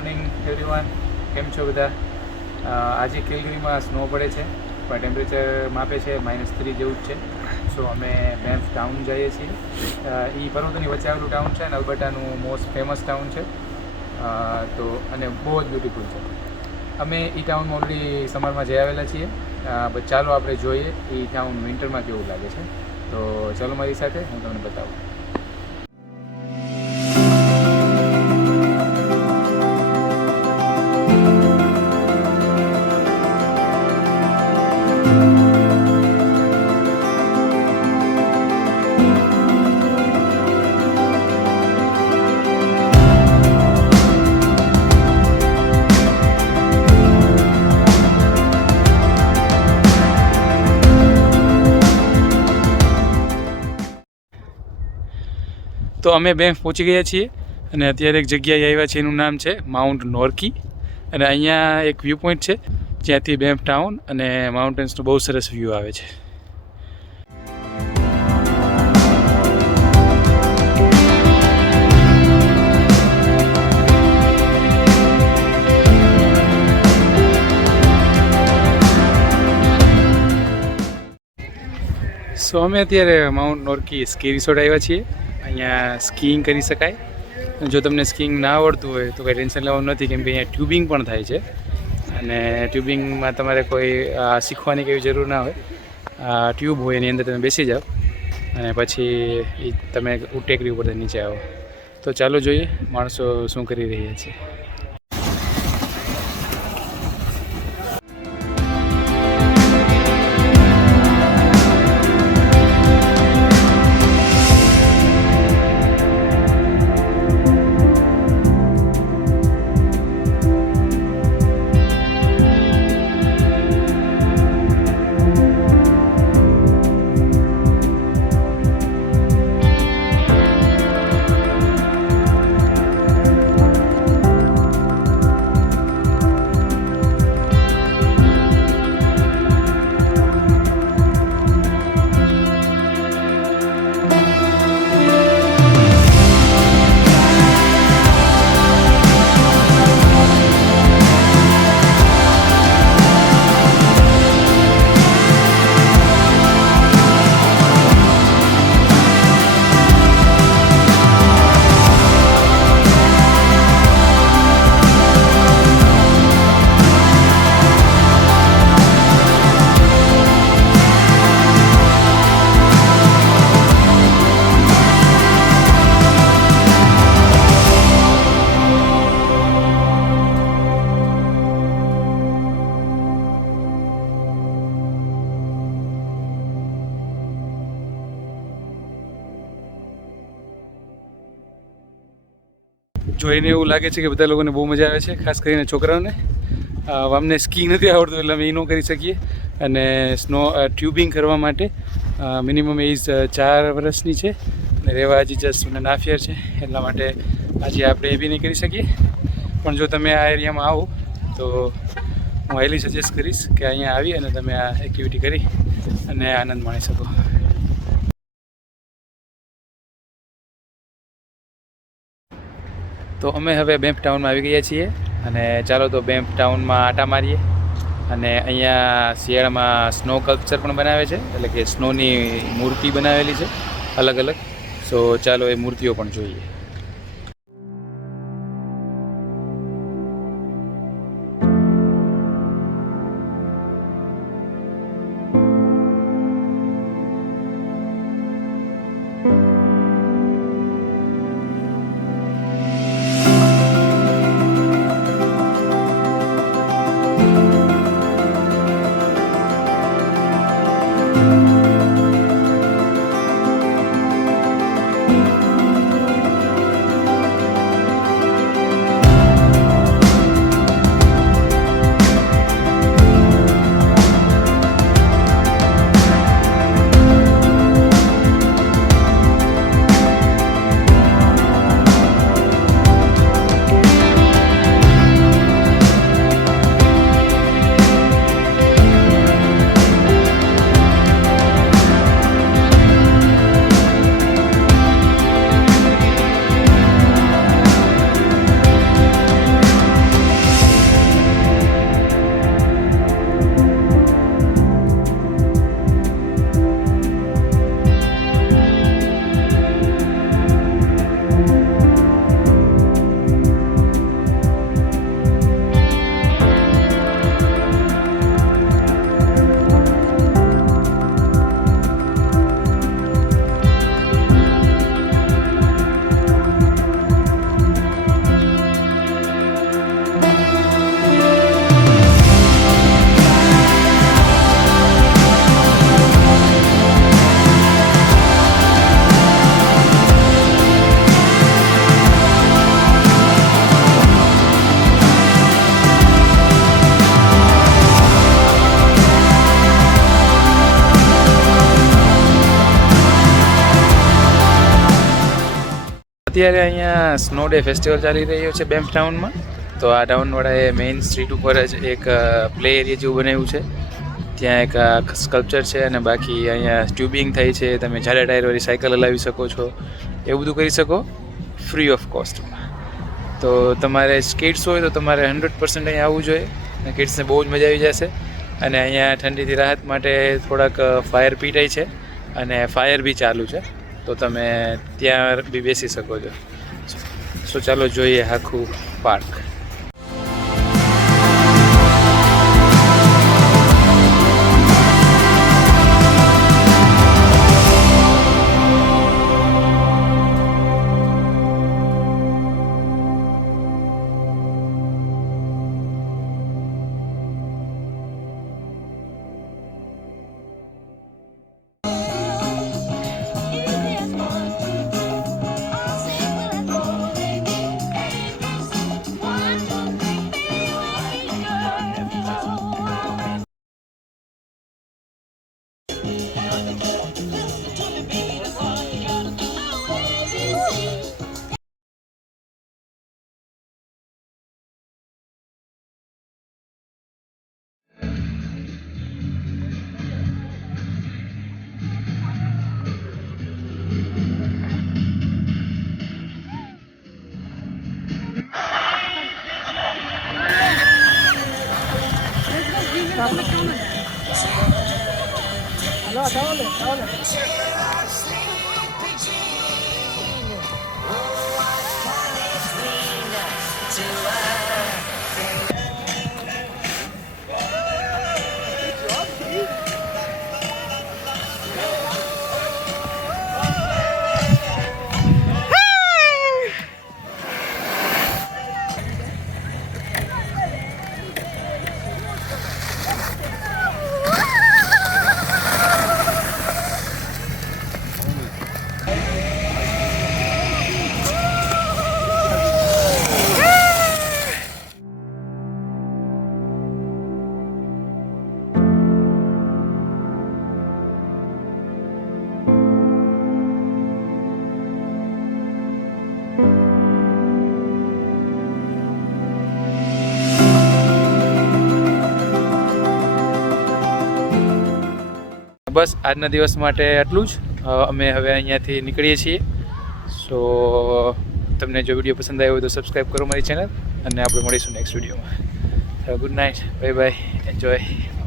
Morning everyone, કેમ છો બધા? આજે કેલગરીમાં સ્નો પડે છે, પણ ટેમ્પરેચર માપે છે -3 જેવું જ છે. સો અમે બેન્ફ ટાઉન જઈએ છીએ. એ પર્વતોની વચ્ચે આવેલું ટાઉન છે અને અલ્બર્ટાનું મોસ્ટ ફેમસ ટાઉન છે. તો અને બહુ જ બ્યુટીફુલ છે. અમે એ ટાઉનમાં ઓલરેડી સમરમાં જઈ આવેલા છીએ. બટ ચાલો આપણે જોઈએ એ ટાઉન વિન્ટરમાં કેવું લાગે છે. તો ચાલો મારી સાથે, હું તમને બતાવું. તો અમે બેન્ફ પહોંચી ગયા છીએ અને અત્યારે એક જગ્યાએ આવ્યા છીએ, એનું નામ છે માઉન્ટ નોર્કી. અને અહીંયા એક વ્યૂ પોઈન્ટ છે જ્યાંથી બેન્ફ ટાઉન અને માઉન્ટેન્સનો બહુ સરસ વ્યૂ આવે છે. સો અમે અત્યારે માઉન્ટ નોર્કી સ્કી રિસોર્ટ આવ્યા છીએ. અહીંયા સ્કીઇંગ કરી શકાય. જો તમને સ્કીઇંગ ના આવડતું હોય તો કંઈ ટેન્શન લેવાનું નથી, કેમ કે અહીંયા ટ્યુબિંગ પણ થાય છે. અને ટ્યુબિંગમાં તમારે કોઈ શીખવાની કેવી જરૂર ના હોય. ટ્યુબ હોય એની અંદર તમે બેસી જાઓ અને પછી તમે ટેકરી ઉપરથી નીચે આવો. તો ચાલો જોઈએ માણસો શું કરી રહ્યા છે. જોઈને એવું લાગે છે કે બધા લોકોને બહુ મજા આવે છે, ખાસ કરીને છોકરાઓને. અમને સ્કી નથી આવડતું એટલે અમે એ ન કરી શકીએ. અને ટ્યુબિંગ કરવા માટે મિનિમમ એજ 4 વર્ષની છે અને રહેવા હજી જસ્ટ નાફિયર છે, એટલા માટે આજે આપણે એ બી નહીં કરી શકીએ. પણ જો તમે આ એરિયામાં આવો તો હું હાઈલી સજેસ્ટ કરીશ કે અહીંયા આવી અને તમે આ એક્ટિવિટી કરી અને આનંદ માણી શકો. તો અમે હવે બેન્ફ ટાઉનમાં આવી ગયા છીએ અને ચાલો તો બેન્ફ ટાઉનમાં આટા મારીએ. અને અહીંયા શિયાળામાં સ્નો કલ્પચર પણ બનાવે છે, એટલે કે સ્નોની મૂર્તિ બનાવેલી છે અલગ અલગ. સો ચાલો એ મૂર્તિઓ પણ જોઈએ. અત્યારે અહીંયા સ્નો ડે ફેસ્ટિવલ ચાલી રહ્યો છે બેમ્ફ ટાઉનમાં. તો આ ટાઉનવાળાએ મેઇન સ્ટ્રીટ ઉપર જ એક પ્લે એરિયા જેવું બનાવ્યું છે. ત્યાં એક સ્કલ્પચર છે અને બાકી અહીંયા ટ્યુબિંગ થાય છે. તમે જાડા ટાયરવાળી સાયકલ હલાવી શકો છો, એવું બધું કરી શકો ફ્રી ઓફ કોસ્ટમાં. તો તમારે કિડ્સ હોય તો તમારે 100% અહીંયા આવવું જોઈએ અને કિડ્સને બહુ જ મજા આવી જશે. અને અહીંયા ઠંડીથી રાહત માટે થોડાક ફાયર પીટાઈ છે અને ફાયર બી ચાલુ છે, તો તમે ત્યાં બી બેસી શકો છો. સો ચાલો જોઈએ આખું પાર્ક. બસ આજના દિવસ માટે આટલું જ. અમે હવે અહીંયાથી નીકળીએ છીએ. સો તમને જો વિડીયો પસંદ આવ્યો હોય તો સબસ્ક્રાઈબ કરો મારી ચેનલ, અને આપણે મળીશું નેક્સ્ટ વિડીયોમાં. Good night, bye bye, enjoy.